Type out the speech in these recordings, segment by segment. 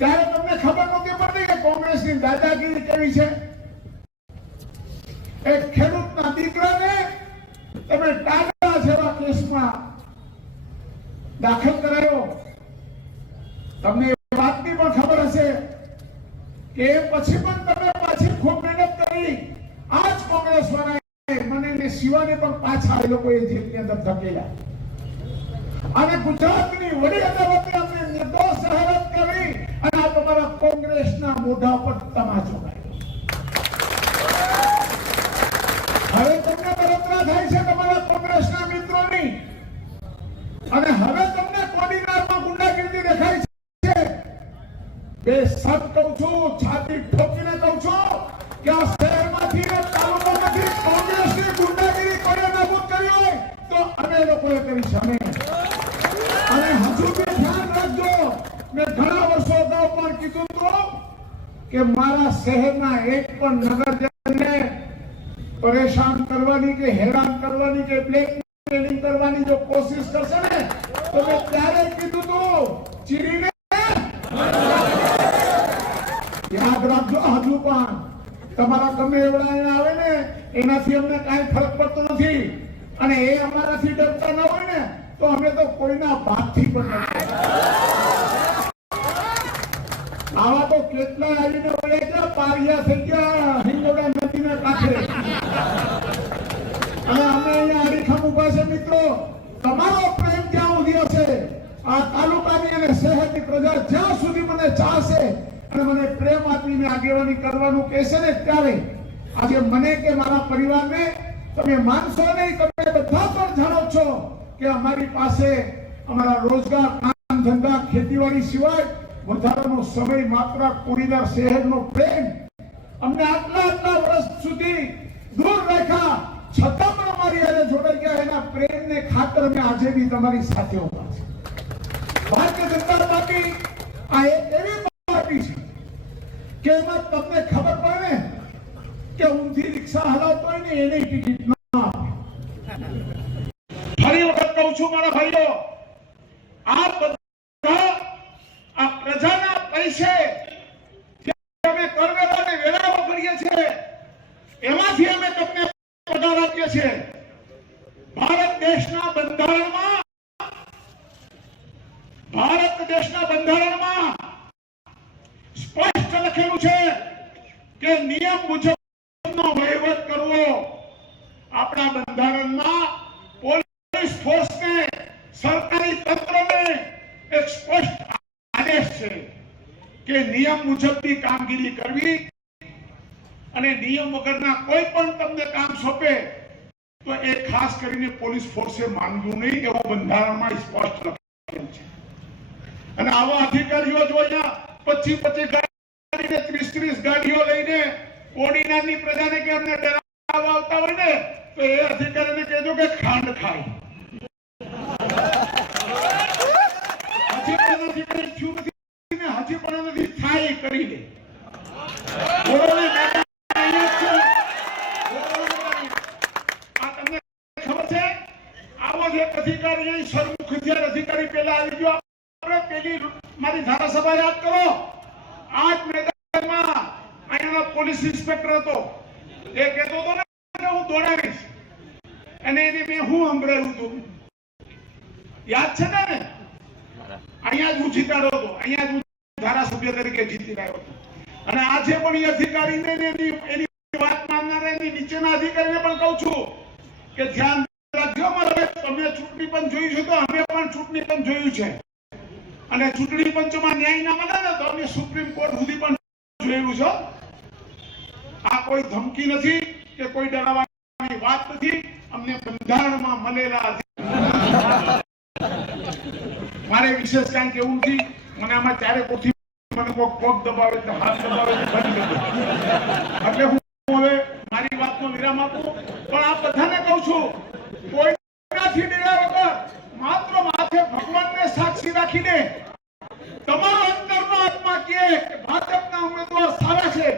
ત્યારે તમને ખબર નહોતી પડતી કે કોંગ્રેસની દાદાગીરી કેવી છે। એક ખેડૂતના દીકરાને તમે ટાટા જેવા કેસમાં દાખલ કરાયો। તમને એ વાતની પણ ખબર હશે કે પછી પણ તમે પાછી ખૂબ મહેનત કરી। આજ કોંગ્રેસ વાળાએ મને ને શિવાને પણ પાછા એ લોકોએ જેલની અંદર ધકેલ્યા અને ગુજરાતની વડી અદાલતે અમને નિર્દોષ જાહેરાત કરી અને આ તમારા કોંગ્રેસના મોઢા પર તમાચો માર્યો। હવે તમને બળતરા થાય છે તમારા કોંગ્રેસના મિત્રોની અને હવે તમને કોડીનારમાં ગુંડાગીરી દેખાય છે। બે સત કહું છું, છાતી ઠોકીને કહું છું કે આ શહેરમાંથી ને તાલુકામાંથી કોંગ્રેસની ગુંડાગીરી કોઈએ નાબૂદ કરી હોય તો અમે લોકોએ કરી છે। અને હજુ બી ધ્યાન રાખજો, મેં ઘણા વર્ષો અગાઉ પણ કીધું હતું કે મારા શહેરના એક પણ નગરજનને પરેશાન કરવાની કે હેરાન કરવાની કે બ્લેકમેલિંગ કરવાની જો કોશિશ કરશે ને તો મેં ત્યારે કીધું હતું ચીરીને યાદ રાખજો। હજુ પણ તમારા ગમે એવડા આવે ને એનાથી અમને કાંઈ ફરક પડતો નથી અને એ અમારાથી ડરતા ન હોય ને તો અમે તો કોઈના ભાગથી પણ નથી। આવા તો કેટલા આવીને વળે ગયા, પારિયા થઈ ગયા હિંગોડા નદીના કાંઠે અને અમે અહીંયા અડીખમ ઉભા છે। મિત્રો, તમારો પ્રેમ ક્યાં ઉધ્યો છે? આ તાલુકાની અને શહેરની પ્રજા જ્યાં સુધી મને ચાહશે અને મને પ્રેમ આપીને આગેવાની કરવાનું કહેશે ને ત્યારે આજે મને કે મારા પરિવારને તમે માનશો નહીં, તમે બધા પણ જાણો છો કે અમારી પાસે અમારા રોજગાર, કામ ધંધા, ખેતીવાડી સિવાય વધારાનો સમય માત્ર કોડીનાર શહેરનો પ્રેમ અમને આટલા વર્ષ સુધી દૂર રાખ્યા છતાં પણ અમારી હારે જોડાઈ ગયા। એના પ્રેમને ખાતર અમે આજે બી તમારી સાથે ઉભા છે। ભારતીય જનતા પાર્ટી આ એવી પાર્ટી છે કે એમાં તમને ખબર પડે ને કે ઊંધી રિક્ષા હલાવતો હોય ને એને ટિકિટ ના આપે। ફરી વખત કહું છું મારા ભાઈઓ, આ બધા આ પ્રજાના પૈસે અમે કરવેરાને વેરાઓ કરીએ છીએ એમાંથી અમે તમને પગાર આપીએ છીએ। ભારત દેશના બંધારણમાં સ્પષ્ટ લખેલું છે કે નિયમ મુજબનો વહીવટ કરવો। આપણા બંધારણમાં પોલીસ ફોર્સને, સરકારી તંત્રને એક સ્પષ્ટ આદેશ છે કે નિયમ મુજબની કામગીરી કરવી અને નિયમ વગરના કોઈ પણ તમને કામ સોંપે તો એ ખાસ કરીને પોલીસ ફોર્સે માનવું નહીં, એવું બંધારણમાં સ્પષ્ટ લખેલું છે। અને આવા અધિકારીઓ જો અહીંયા 25 ગાડીને 30 ગાડીઓ લઈને કોડીનારની પ્રજાને કે અમને ડરાવવા આવતા હોય ને તો એ અધિકારીને કહેજો કે ખાંડ ખાય। હજી પણ નથી થાય કરી દે। તમને ખબર છે આવો જ એક અધિકારી સરમુખ અધિકારી પેલા આવી ગયો। આપણે પેલી મારી ધારાસભા યાદ કરો, આજ મેદાનમાં અહીંયાનો પોલીસ ઇન્સ્પેક્ટર હતો, એ કહેતો હતો ને કે હું દોડાવીશ અને એને મેં હું સંભળાવ્યું હતું યાદ છે ને? અહીંયા જ હું જીતાડો હતો, અહીંયા જ હું ધારાસભ્ય તરીકે જીતી રહ્યો હતો। અને આજે પણ એ અધિકારીને એની વાત માનનારા એની નીચેના અધિકારીને પણ કહું છું કે ધ્યાન રાખજો। મારે તમે ચૂંટણી પણ જોઈ છે તો અમે પણ ચૂંટણી પણ જોયું છે અને ચૂંટણી પંચમાં ન્યાય ના મળે ને તો અમે સુપ્રીમ કોર્ટ સુધી પણ જોયું છે। આ કોઈ ધમકી નથી કે કોઈ ડરાવવાની વાત નથી, અમને બંધારણમાં મળેલા મારે વિશેષ કાંઈ કેવું નથી। મને આમાં ત્યારે કોથી મને કોઈ પગ દબાવે તો હાથ દબાવે તો બંધ કરી એટલે હું હવે મારી વાતનો વિરામ આપું। પણ આ બધાને કહું છું કોઈનાથી ડર્યા વગર માત્ર માથે ભગવાનને સાક્ષી રાખીને તમારો અંતરનો આત્મા કહે કે ભાજપના ઉમેદવાર સારા છે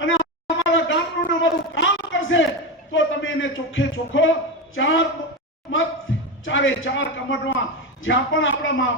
અને અમારા ગામનું અમારું કામ કરશે તો તમે એને ચોખ્ખે ચોખ્ખો 4 મત 4 કમટમાં જ્યાં પણ આપણા